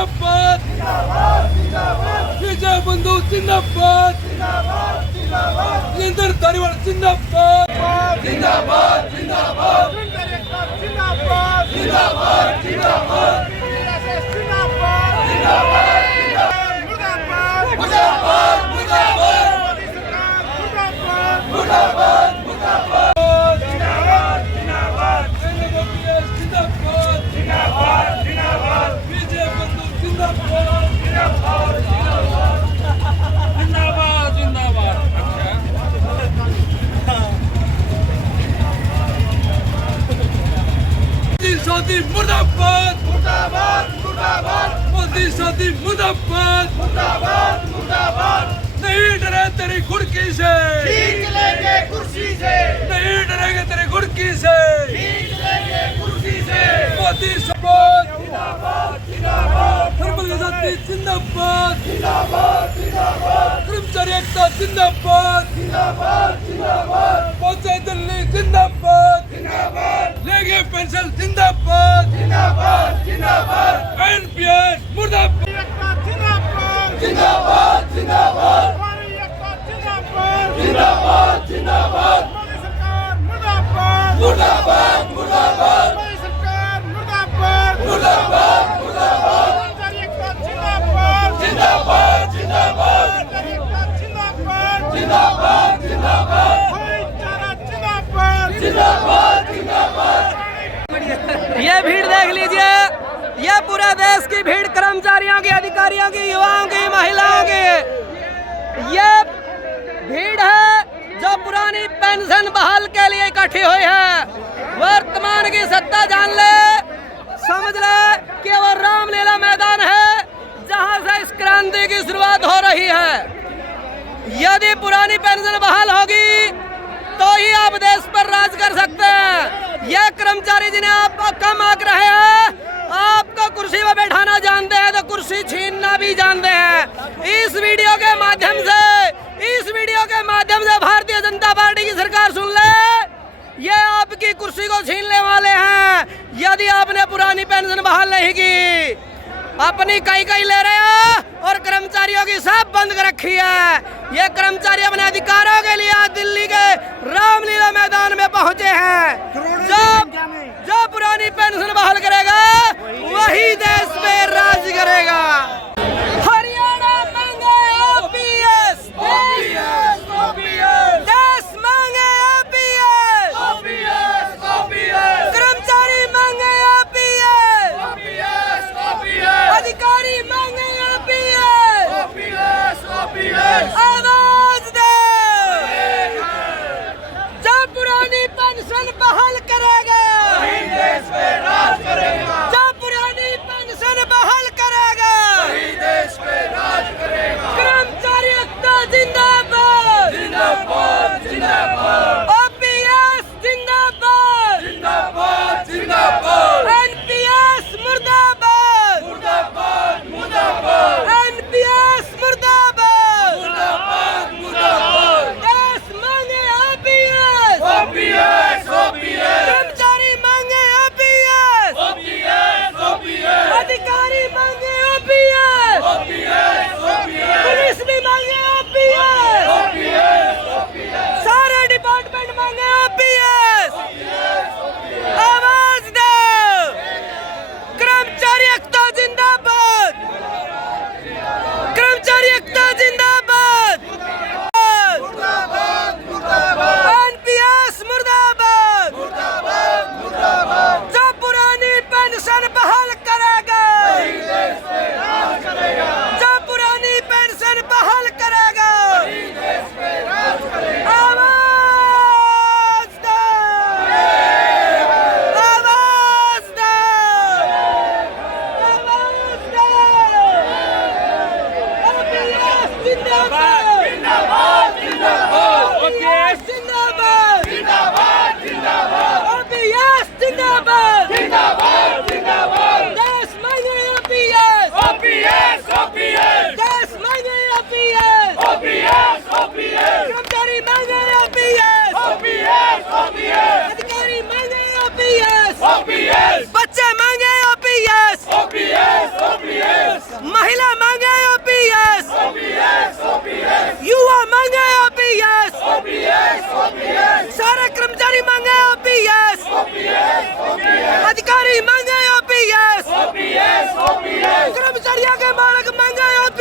जिंदाबाद, विजय बंधु जिंदाबाद, जिंदर धारीवाल जिंदाबाद, जिंदाबाद जिंदाबाद, जिंदाबाद जिंदाबाद, जिंदाबाद मुर्दाबाद, मुर्दाबाद मुर्दाबाद, मुर्दाबाद जिंदाबाद, जिंदाबाद जिंदाबाद, जिंदाबाद विजय बंधु जिंदाबाद, जिंदाबाद जिंदाबाद, जिंदाबाद मोदी शादी मुर्दाबाद, मुर्दाबाद मुर्दाबाद, मोदी शादी मुर्दाबाद, मुर्दाबाद मुर्दाबाद, नहीं डरे तेरी घुड़की से, खींच लेंगे कुर्सी से, नहीं डरेंगे तेरी घुड़की से, खींच लेंगे कुर्सी से, मोदी शाबाद, जिंदाबाद जिंदाबाद, धर्म साथी जिंदाबाद, जिंदाबाद जिंदाबाद, कर्मचारी एकता जिंदाबाद, जिंदाबाद जिंदाबाद, पहुंचे दिल्ली जिंदाबाद, जिंदाबाद, लेंगे पेंशन जिंदाबाद, जिंदाबाद जिंदाबाद, एनपीएस मुर्दाबाद, जिंदाबाद जिंदाबाद, जिंदाबाद जिंदाबाद, मोदी सरकार मुर्दाबाद, मुर्दाबाद मुर्दाबाद, मोदी सरकार मुर्दाबाद, मुर्दाबाद मुर्दाबाद, जिंदाबाद जिंदाबाद, जिंदाबाद जिंदाबाद, जिंदाबाद जिंदाबाद। ये भीड़ देख लीजिए, ये पूरे देश की भीड़, कर्मचारियों की, अधिकारियों की, युवाओं की, महिलाओं की, ये भीड़ है जो पुरानी पेंशन बहाल के लिए इकट्ठी हुई है। वर्तमान की सत्ता जान ले, समझ ले कि वो रामलीला मैदान है जहां से इस क्रांति की शुरुआत हो रही है। यदि पुरानी पेंशन बहाल होगी तो ही आप देश पर राज कर सकते हैं। ये कर्मचारी जिन्हें आप कम आंक रहे हैं, आपको कुर्सी पर बैठाना जानते हैं तो कुर्सी छीनना भी जानते हैं। इस वीडियो के माध्यम से भारतीय जनता पार्टी की सरकार सुन ले, ये आपकी कुर्सी को छीनने वाले हैं यदि आपने पुरानी पेंशन बहाल नहीं की। अपनी कई ले रहे हैं और कर्मचारियों की सब बंद कर रखी है। ये कर्मचारी अपने अधिकारों के लिए दिल्ली के रामलीला मैदान में पहुंचे हैं। जो पुरानी पेंशन बहाल करेगा वही देश में राज करेगा। हरियाणा मांगे ओपीएस, देश मांगे ओपीएस, कर्मचारी मांगे ओपीएस, अधिकारी मांगे ओपीएस, आवाज दे। जब पुरानी पेंशन बहाल करेगा, देश में राज करेगा।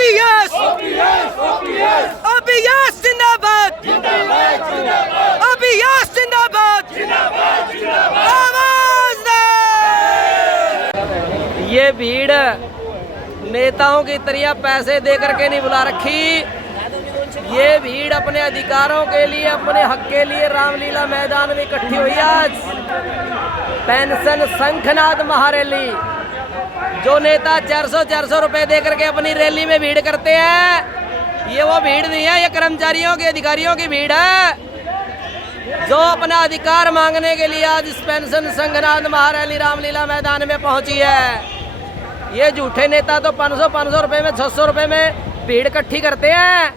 ओपीएस ओपीएस जिंदाबाद ओपीएस जिंदाबाद आवाज दे। ये भीड़ नेताओं की तरह पैसे दे करके नहीं बुला रखी, ये भीड़ अपने अधिकारों के लिए, अपने हक के लिए रामलीला मैदान में इकट्ठी हुई। आज पेंशन शंखनाद महारैली, जो नेता 400 रुपए दे करके अपनी रैली में भीड़ करते हैं, ये वो भीड़ नहीं है, ये कर्मचारियों के अधिकारियों की भीड़ है जो अपना अधिकार मांगने के लिए आज इस पेंशन शंखनाद महारैली रामलीला मैदान में पहुंची है। ये झूठे नेता तो 500 रुपए में, 600 रुपए में भीड़ इकट्ठी करते हैं।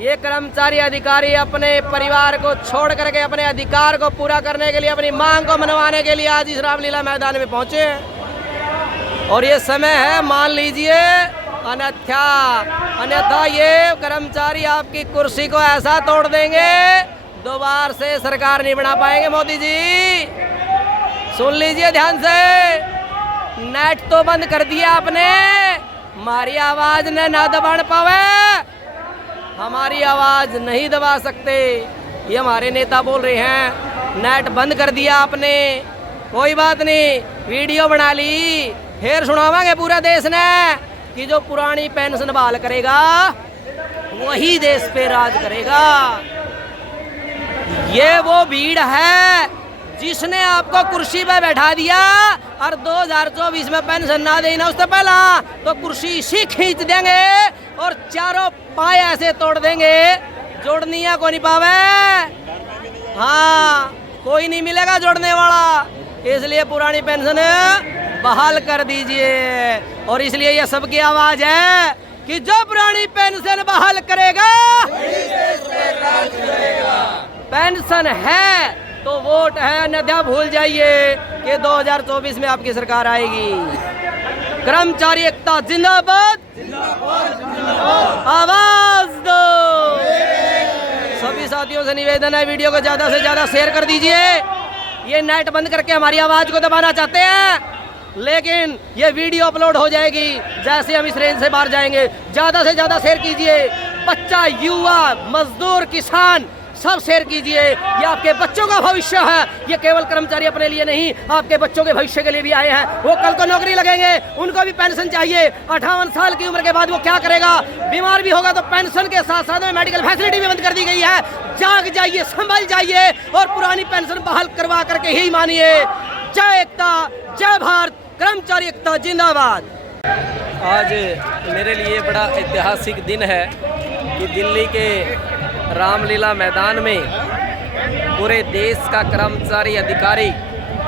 ये कर्मचारी अधिकारी अपने परिवार को छोड़ करके अपने अधिकार को पूरा करने के लिए, अपनी मांग को मनवाने के लिए आज इस रामलीला मैदान में पहुंचे हैं। और ये समय है, मान लीजिए, अन्यथा ये कर्मचारी आपकी कुर्सी को ऐसा तोड़ देंगे, दोबारा से सरकार नहीं बना पाएंगे। मोदी जी सुन लीजिए ध्यान से, नेट तो बंद कर दिया आपने, हमारी आवाज ने ना दबा पावे, हमारी आवाज नहीं दबा सकते। ये हमारे नेता बोल रहे हैं, नेट बंद कर दिया आपने, कोई बात नहीं, वीडियो बना ली, फिर सुनावांगे पूरे देश ने कि जो पुरानी पेंशन बहाल करेगा वही देश पे राज करेगा। ये वो भीड़ है जिसने आपको कुर्सी पे बैठा दिया और 2024 में पेंशन ना देना उससे पहला तो कुर्सी इसी खींच देंगे और चारों पाए ऐसे तोड़ देंगे, जोड़निया को नहीं पावे। हाँ, कोई नहीं मिलेगा जोड़ने वाला, इसलिए पुरानी पेंशन बहाल कर दीजिए। और इसलिए ये सबकी आवाज है कि जो पुरानी पेंशन बहाल करेगा, पेंशन है तो वोट है, अन्यथा भूल जाइए कि 2024 में आपकी सरकार आएगी। कर्मचारी एकता जिंदाबाद, आवाज दो। सभी साथियों से निवेदन है, वीडियो को ज्यादा से ज्यादा शेयर कर दीजिए। ये नेट बंद करके हमारी आवाज को दबाना चाहते हैं, लेकिन ये वीडियो अपलोड हो जाएगी जैसे हम इस रेंज से बाहर जाएंगे। ज्यादा से ज्यादा शेयर कीजिए, बच्चा, युवा, मजदूर, किसान सब शेयर कीजिए। ये आपके बच्चों का भविष्य है, ये केवल कर्मचारी अपने लिए नहीं, आपके बच्चों के भविष्य के लिए भी आए हैं। वो कल को नौकरी लगेंगे, उनको भी पेंशन चाहिए। 58 साल की उम्र के बाद वो क्या करेगा, बीमार भी होगा तो पेंशन के साथ साथ में मेडिकल फैसिलिटी भी बंद कर दी गई है। जाग जाइए, संभल जाइए और पुरानी पेंशन बहाल करवा करके ही मानिए। जय एकता, जय भारत, कर्मचारी एकता जिंदाबाद। आज मेरे लिए बड़ा ऐतिहासिक दिन है कि दिल्ली के रामलीला मैदान में पूरे देश का कर्मचारी अधिकारी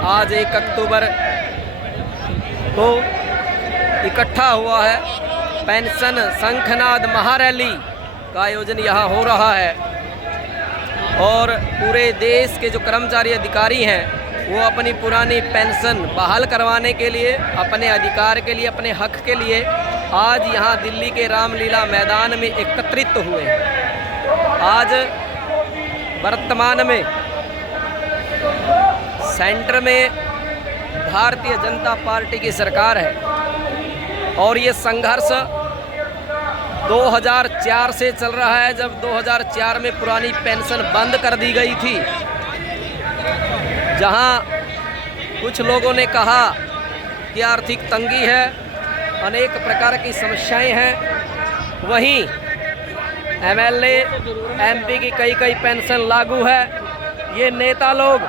आज 1 अक्टूबर को इकट्ठा हुआ है। पेंशन शंखनाद महारैली का आयोजन यहाँ हो रहा है और पूरे देश के जो कर्मचारी अधिकारी हैं वो अपनी पुरानी पेंशन बहाल करवाने के लिए, अपने अधिकार के लिए, अपने हक के लिए आज यहाँ दिल्ली के रामलीला मैदान में एकत्रित हुए हैं। आज वर्तमान में सेंटर में भारतीय जनता पार्टी की सरकार है और ये संघर्ष 2004 से चल रहा है, जब 2004 में पुरानी पेंशन बंद कर दी गई थी। जहां कुछ लोगों ने कहा कि आर्थिक तंगी है, अनेक प्रकार की समस्याएं हैं, वहीं एमएलए, एमपी की कई पेंशन लागू है। ये नेता लोग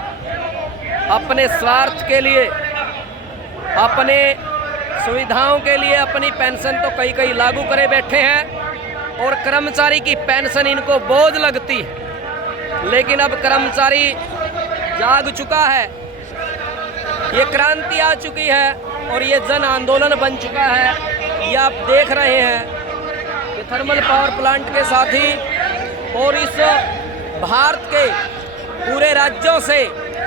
अपने स्वार्थ के लिए, अपने सुविधाओं के लिए अपनी पेंशन तो कई लागू करे बैठे हैं और कर्मचारी की पेंशन इनको बोझ लगती है। लेकिन अब कर्मचारी जाग चुका है, ये क्रांति आ चुकी है और ये जन आंदोलन बन चुका है। ये आप देख रहे हैं कि थर्मल पावर प्लांट के साथ ही और इस भारत के पूरे राज्यों से,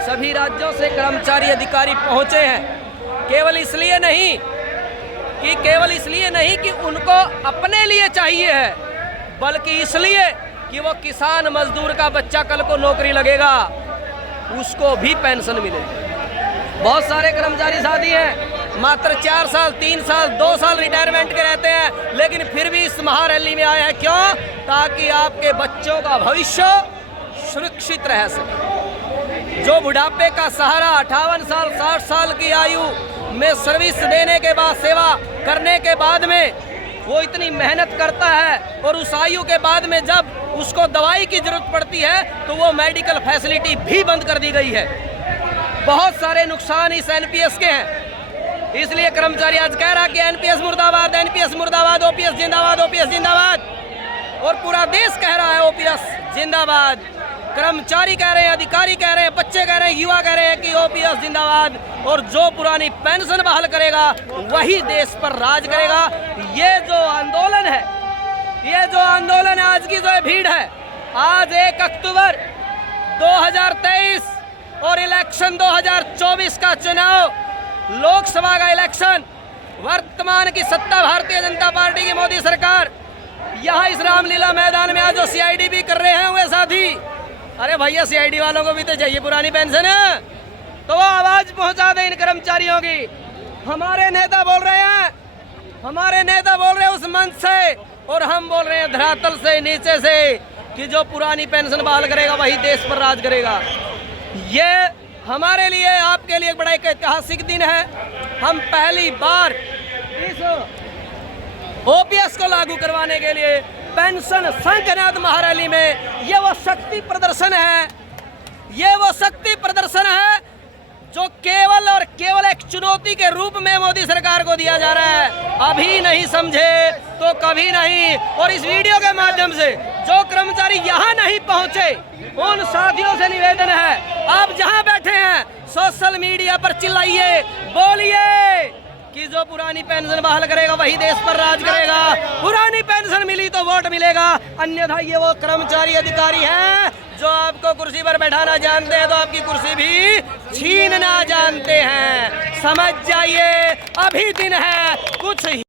सभी राज्यों से कर्मचारी अधिकारी पहुंचे हैं। केवल इसलिए नहीं कि उनको अपने लिए चाहिए है, बल्कि इसलिए कि वो किसान मजदूर का बच्चा कल को नौकरी लगेगा, उसको भी पेंशन मिले। बहुत सारे कर्मचारी साथी हैं मात्र 4 साल, 3 साल, 2 साल रिटायरमेंट के रहते हैं, लेकिन फिर भी इस महारैली में आए हैं। क्यों? ताकि आपके बच्चों का भविष्य सुरक्षित रह सके। जो बुढ़ापे का सहारा 58 साल, 60 साल की आयु में सर्विस देने के बाद, सेवा करने के बाद में वो इतनी मेहनत करता है और उस आयु के बाद में जब उसको दवाई की जरूरत पड़ती है तो वो मेडिकल फैसिलिटी भी बंद कर दी गई है। बहुत सारे नुकसान इस एनपीएस के हैं। इसलिए कर्मचारी आज कह रहा कि एनपीएस मुर्दाबाद, एनपीएस मुर्दाबाद, ओपीएस जिंदाबाद, ओपीएस जिंदाबाद। और पूरा देश कह रहा है ओपीएस जिंदाबाद। कर्मचारी कह रहे हैं, अधिकारी कह रहे हैं, बच्चे कह रहे हैं, युवा कह रहे हैं कि ओपीएस जिंदाबाद। और जो पुरानी पेंशन बहाल करेगा वही देश पर राज करेगा। ये जो आंदोलन है, ये जो आंदोलन है, आज की जो भीड़ है, आज 1 अक्टूबर 2023 और इलेक्शन 2024 का चुनाव, लोकसभा का इलेक्शन, वर्तमान की सत्ता भारतीय जनता पार्टी की मोदी सरकार यहाँ इस रामलीला मैदान में आज जो सीआईडी भी कर रहे हैं वे साथी, अरे भैया सीआईडी वालों को भी तो चाहिए पुरानी पेंशन है, तो वो आवाज पहुंचा दे इन कर्मचारियों की। हमारे नेता बोल रहे हैं, हमारे नेता बोल रहे हैं उस मंच से, और हम बोल रहे हैं धरातल से, नीचे से, कि जो पुरानी पेंशन बहाल करेगा वही देश पर राज करेगा। ये हमारे लिए, आपके लिए बड़ा एक ऐतिहासिक दिन है। हम पहली बार इस ओपीएस को लागू करवाने के लिए पेंशन संघनाद महारैली में, ये वो शक्ति प्रदर्शन है, ये वो शक्ति प्रदर्शन है जो केवल और केवल एक चुनौती के रूप में मोदी सरकार को दिया जा रहा है। अभी नहीं समझे तो कभी नहीं। और इस वीडियो के माध्यम से जो कर्मचारी यहाँ नहीं पहुँचे उन साथियों से निवेदन है, आप जहाँ बैठे हैं सोशल मीडिया पर चिल्लाइए, बोलिए कि जो पुरानी पेंशन बहाल करेगा वही देश पर राज करेगा। पुरानी पेंशन मिली तो वोट मिलेगा, अन्यथा ये वो कर्मचारी अधिकारी हैं जो आपको कुर्सी पर बैठाना जानते हैं तो आपकी कुर्सी भी छीनना जानते हैं। समझ जाइए, अभी दिन है, कुछ